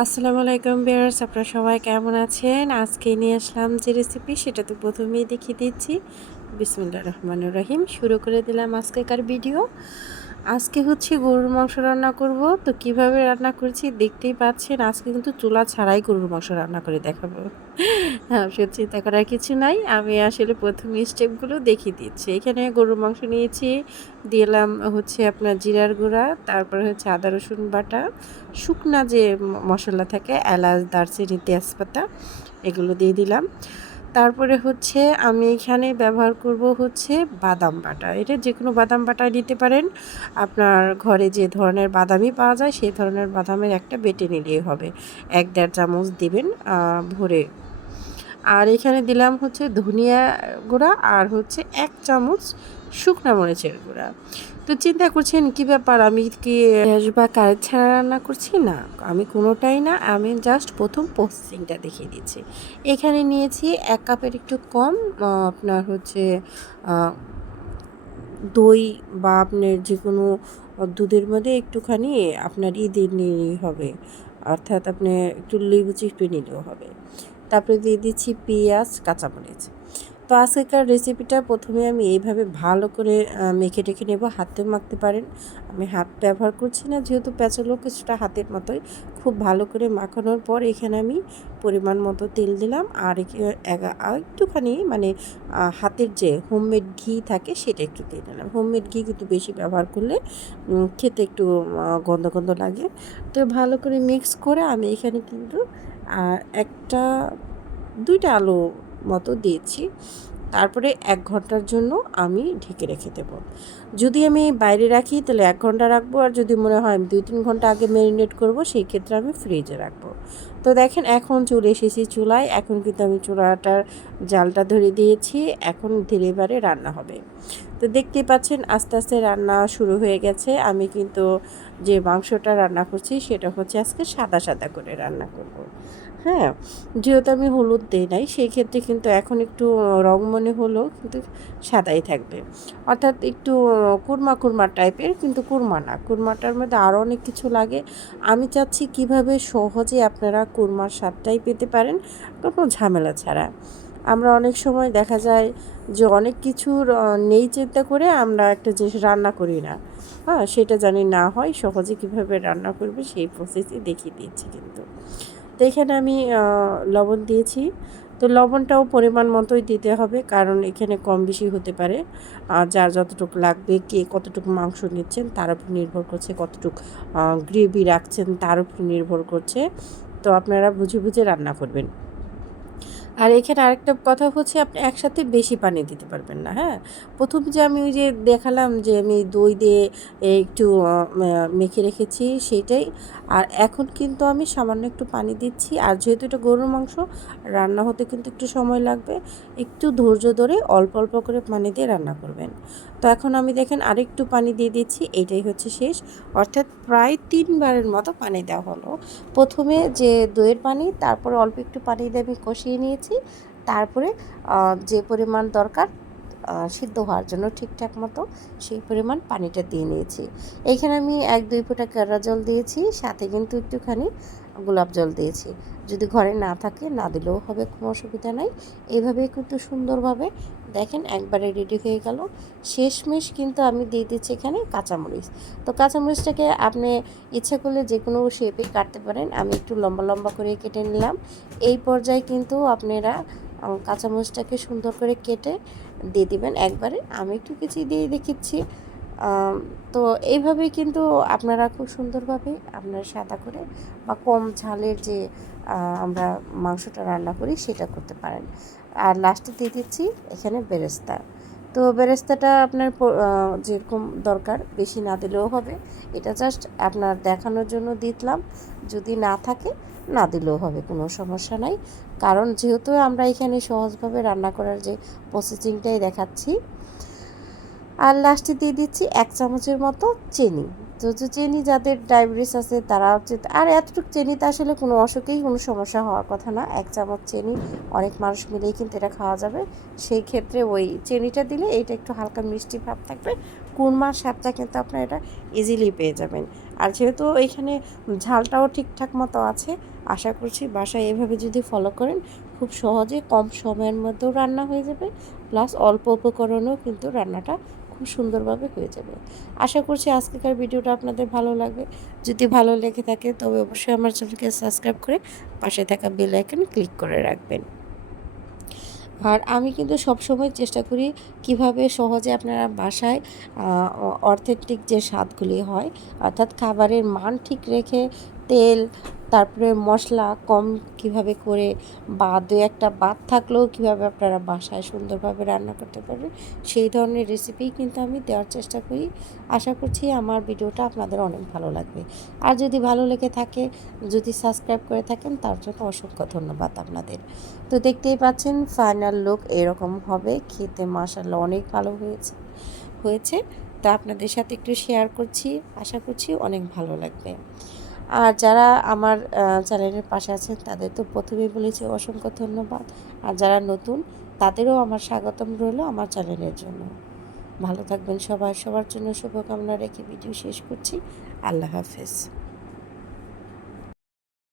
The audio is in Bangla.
আসসালামু আলাইকুম বিয়ার্স আপনারা সবাই কেমন আছেন? আজকে নিয়ে আসলাম যে রেসিপি সেটা তো প্রথমেই দেখিয়ে দিচ্ছি। বিসমুল্লাহ রহমানুর রহিম, শুরু করে দিলাম আজকেকার ভিডিও আজকে হচ্ছে গরুর মাংস রান্না করব। তো কীভাবে রান্না করছি দেখতেই পাচ্ছেন, আজকে কিন্তু চুলা ছাড়াই গরুর মাংস রান্না করে দেখাবো। হ্যাঁ সে চিন্তা করার কিছু নাই। আমি আসলে প্রথম স্টেপগুলো দেখিয়ে দিচ্ছি। এখানে গরুর মাংস নিয়েছি, দিলাম হচ্ছে আপনার জিরার গুঁড়া, তারপর হচ্ছে আদা, রসুন বাটা, শুকনা যে মশলা থাকে, এলাচ, দারচিনি, তেজপাতা, এগুলো দিয়ে দিলাম। তারপরে হচ্ছে আমি এখানে ব্যবহার করব হচ্ছে বাদাম বাটা। এটা যে কোনো বাদাম বাটা নিতে পারেন। আপনার ঘরে যে ধরনের বাদামই পাওয়া যায়, সেই ধরনের বাদামের একটা বেটে নিলেই হবে। এক দেড় চামচ দিবেন ভরে আর এখানে দিলাম হচ্ছে ধনিয়া গুঁড়া আর হচ্ছে এক চামচ শুকনা মরিচের গুঁড়া। তো চিন্তা করছেন কি ব্যাপার? আমি কি গ্যাস বা কারেন্ট ছাড়া রান্না করছি? না, আমি কোনোটাই না, আমি জাস্ট প্রথম প্রসেসিংটা দেখিয়ে দিচ্ছি। এখানে নিয়েছি এক কাপের একটু কম আপনার হচ্ছে দই বা আপনার যে কোনো দুধের মধ্যে একটুখানি আপনার ই দিয়ে নিলেই হবে। অর্থাৎ আপনি একটু লেবু চিপে নিলেও হবে। তারপরে দিয়ে দিচ্ছি পেঁয়াজ কাঁচামরিচ। তো আজকেকার রেসিপিটা প্রথমে আমি এইভাবে ভালো করে মেখে টেখে নেব। হাতেও মাখতে পারেন। আমি হাত ব্যবহার করছি না, যেহেতু প্যাঁচালো কিছুটা হাতের মতোই। খুব ভালো করে মাখানোর পর এখানে আমি পরিমাণ মতো তেল দিলাম। আর একটুখানি মানে হাতের যে হোমমেড ঘি থাকে সেটা একটু দিয়ে দিলাম। হোমমেড ঘি কিন্তু বেশি ব্যবহার করলে খেতে একটু গন্ধ গন্ধ লাগে। তো ভালো করে মিক্স করে আমি এখানে কিন্তু একটা, দুইটা আলু মতো দিয়েছি। তারপরে এক ঘণ্টার জন্য আমি ঢেকে রেখে দেব। যদি আমি বাইরে রাখি তাহলে এক ঘণ্টা রাখব আর যদি মনে হয় আমি দুই তিন ঘণ্টা আগে ম্যারিনেট করব সেই ক্ষেত্রে আমি ফ্রিজে রাখব। তো দেখেন এখন চলে এসেছি চুলায়। এখন কিন্তু আমি চুলাটার জালটা ধরে দিয়েছি। এখন ধীরে বারে রান্না হবে। তো দেখতেই পাচ্ছেন আস্তে আস্তে রান্না শুরু হয়ে গেছে। আমি কিন্তু যে মাংসটা রান্না করছি সেটা হচ্ছে আজকে সাদা সাদা করে রান্না করব। হ্যাঁ যেহেতু আমি হলুদ দিই নাই সেই ক্ষেত্রে কিন্তু এখন একটু রং মনে হলেও কিন্তু সাদাই থাকবে। অর্থাৎ একটু কুরমা কুরমা টাইপের, কিন্তু কুরমা না। কুরমাটার মধ্যে আরও অনেক কিছু লাগে। আমি চাচ্ছি কীভাবে সহজে আপনারা কুরমার স্বাদটাই পেতে পারেন, কোনো ঝামেলা ছাড়া। আমরা অনেক সময় দেখা যায় যে অনেক কিছুর নেই চিন্তা করে আমরা একটা জিনিস রান্না করি না। হ্যাঁ সেটা জানি না হয়, সহজে কীভাবে রান্না করবে সেই প্রসেসই দেখিয়ে দিয়েছি কিন্তু। তো এখানে আমি লবণ দিয়েছি। তো লবণটাও পরিমাণ মতোই দিতে হবে, কারণ এখানে কম বেশি হতে পারে। আর যার যতটুকু লাগবে, কে কতটুকু মাংস নিচ্ছেন, তার উপর নির্ভর করছে কতটুকু গ্রেভি রাখছেন, তার উপর নির্ভর করছে। তো আপনারা বুঝে বুঝে রান্না করবেন। আর এখানে আরেকটা কথা হচ্ছে, আপনি একসাথে বেশি পানি দিতে পারবেন না হ্যাঁ? প্রথম যে আমি ওই যে দেখালাম যে আমি দই দিয়ে একটু মেখে রেখেছি সেইটাই। আর এখন কিন্তু আমি সামান্য একটু পানি দিচ্ছি। আর যেহেতু এটা গরুর মাংস, রান্না হতে কিন্তু একটু সময় লাগবে। একটু ধৈর্য ধরে অল্প অল্প করে পানি দিয়ে রান্না করবেন। তো এখন আমি দেখেন আরেকটু পানি দিয়ে দিচ্ছি, এটাই হচ্ছে শেষ। অর্থাৎ প্রায় তিনবারের মতো পানি দেওয়া হলো। প্রথমে যে দইয়ের পানি, তারপরে অল্প একটু পানি দিয়ে আমি কষিয়ে নিয়েছি। তারপরে যে পরিমাণ দরকার সিদ্ধ হওয়ার জন্য ঠিকঠাক মতো সেই পরিমাণ পানিটা দিয়ে নিয়েছি। এইখানে আমি এক, দুই ফোঁটা কেরা জল দিয়েছি, সাথে কিন্তু একটুখানি গোলাপ জল দিয়েছি। যদি ঘরে না থাকে, না দিলেও হবে, কোনো অসুবিধা নাই। এভাবে কিন্তু সুন্দরভাবে দেখেন একবারে রেডি হয়ে গেল। শেষমেশ কিন্তু আমি দিয়ে দিচ্ছি এখানে কাঁচামরিচ। তো কাঁচামরিচটাকে আপনি ইচ্ছা করলে যে কোনো শেপে কাটতে পারেন। আমি একটু লম্বা লম্বা করে কেটে নিলাম। এই পর্যায়ে কিন্তু আপনারা কাঁচামরিচটাকে সুন্দর করে কেটে দিয়ে দিবেন। একবারে আমি একটু কিছু দিয়ে দেখেছি তো এইভাবেই কিন্তু আপনারা খুব সুন্দরভাবে আপনারা সাদা করে বা কম ঝালের যে আমরা মাংসটা রান্না করি সেটা করতে পারেন। আর লাস্টে দিয়ে দিচ্ছি এখানে বেরেস্তা। তো বেরেস্তাটা আপনার যেরকম দরকার, বেশি না দিলেও হবে। এটা জাস্ট আপনার দেখানোর জন্য দিতলাম। যদি না থাকে, না দিলেও হবে, কোনো সমস্যা নাই। কারণ যেহেতু আমরা এখানে সহজভাবে রান্না করার যে প্রসেসিংটাই দেখাচ্ছি আর লাস্টে দিয়ে দিচ্ছি এক চামচের মতো চিনি। তো চিনি যাদের ডায়াবেটিস আছে, তারা হচ্ছে, আর এতটুকু চিনিতে আসলে কোনো অসুখেই কোনো সমস্যা হওয়ার কথা না। এক চামচ চিনি, অনেক মানুষ মিলেই কিন্তু এটা খাওয়া যাবে। সেই ক্ষেত্রে ওই চিনিটা দিলে এইটা একটু হালকা মিষ্টি ভাব থাকবে। কুরমার স্বাদটা কিন্তু আপনার এটা ইজিলি পেয়ে যাবেন। আর যেহেতু এখানে ঝালটাও ঠিকঠাক মতো আছে, আশা করছি বাসায় এভাবে যদি ফলো করেন, খুব সহজে কম সময়ের মধ্যেও রান্না হয়ে যাবে। প্লাস অল্প উপকরণেও কিন্তু রান্নাটা খুব সুন্দরভাবে হয়ে যাবে। আশা করছি আজকেকার ভিডিওটা আপনাদের ভালো লাগবে। যদি ভালো লেগে থাকে তবে অবশ্যই আমার চ্যানেলকে সাবস্ক্রাইব করে পাশে থাকা বেল আইকন ক্লিক করে রাখবেন। আর আমি কিন্তু সবসময় চেষ্টা করি কীভাবে সহজে আপনারা বাসায় অথেন্টিক যে স্বাদগুলি হয়, অর্থাৎ খাবারের মান ঠিক রেখে তেল, তারপরে মশলা কম কীভাবে করে বা দু একটা বাদ থাকলেও কীভাবে আপনারা বাসায় সুন্দরভাবে রান্না করতে পারবেন, সেই ধরনের রেসিপি কিন্তু আমি দেওয়ার চেষ্টা করি। আশা করছি আমার ভিডিওটা আপনাদের অনেক ভালো লাগবে। আর যদি ভালো লেগে থাকে, যদি সাবস্ক্রাইব করে থাকেন, তার জন্য অসংখ্য ধন্যবাদ আপনাদের। তো দেখতেই পাচ্ছেন ফাইনাল লুক এরকম হবে। খেতে মাসাল্লাহ অনেক ভালো হয়েছে হয়েছে। তা আপনাদের সাথে একটু শেয়ার করছি। আশা করছি অনেক ভালো লাগবে। আর যারা আমার চ্যানেলের পাশে আছেন, তাদের তো প্রথমেই বলেছি অসংখ্য ধন্যবাদ। আর যারা নতুন, তাদেরও আমার স্বাগতম রইল আমার চ্যানেলের জন্য। ভালো থাকবেন সবাই। সবার জন্য শুভকামনা রেখে ভিডিও শেষ করছি। আল্লাহ হাফেজ।